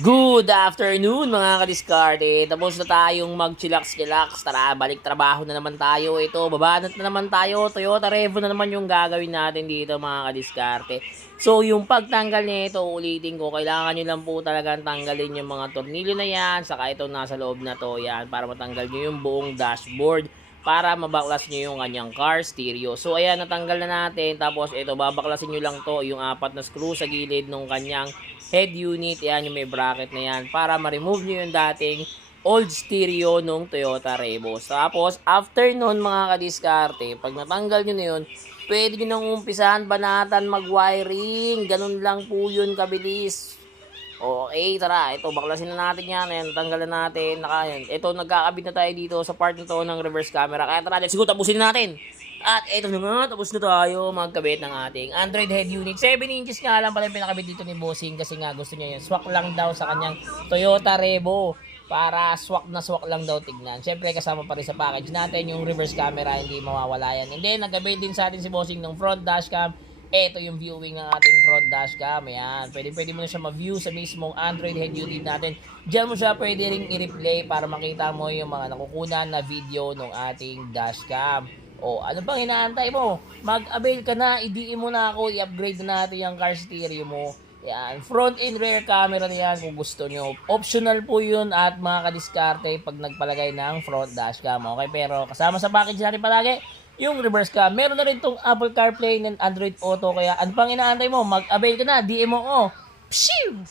Good afternoon mga kadiskarte. Tapos na tayong mag-chillax-chillax. Tara, balik trabaho na naman tayo. Ito, babanat na naman tayo. Toyota Revo na naman yung gagawin natin dito mga kadiskarte. So, yung pagtanggal nito, ulitin ko, kailangan nyo lang po talagang tanggalin yung mga tornilyo na yan. Saka ito nasa loob na to, yan, para matanggal nyo yung buong dashboard. Para mabaklas nyo yung kanyang car stereo. So, ayan, natanggal na natin. Tapos, ito, babaklasin nyo lang to, yung apat na screw sa gilid ng kanyang head unit. Yan, yung may bracket na yan. Para ma-remove nyo yung dating old stereo nung Toyota Revo. Tapos, after nun, mga kadiskarte, pag natanggal nyo na yun, pwede nyo nang umpisahan, banatan, mag-wiring. Ganun lang po yun kabilis. Okay, tara. Ito, baklasin na natin yan. Ayan, tanggalan natin. Ito, nagkakabit na tayo dito sa part na to ng reverse camera. Kaya tara, let's go, tapusin natin. At ito na nga, tapos na tayo magkabit ng ating Android head unit. 7 inches nga lang pala yung pinakabit dito ni Bossing kasi nga gusto niya yun. Swak lang daw sa kanyang Toyota Revo. Para swak na swak lang daw tignan. Siyempre, kasama pa rin sa package natin yung reverse camera, hindi mawawala yan. And then, nagkabit din sa atin si Bossing ng front dashcam. Ito yung viewing ng ating front dashcam. Ayan. Pwede mo na siya ma-view sa mismong Android head unit natin. Diyan mo siya pwede ring i-replay para makita mo yung mga nakukunan na video ng ating dashcam. O, ano pang hinaantay mo? Mag-avail ka na, i-DM mo na ako, i-upgrade na natin yung car stereo mo. Yan, front and rear camera na yan kung gusto nyo. Optional po yun at mga kadiskarte pag nagpalagay ng front dashcam. Okay, pero kasama sa package natin palagi, yung reverse cam. Meron na rin tong Apple CarPlay and Android Auto. Kaya ano pang inaantay mo? Mag-avail ka na, DM mo ko. Pshiw!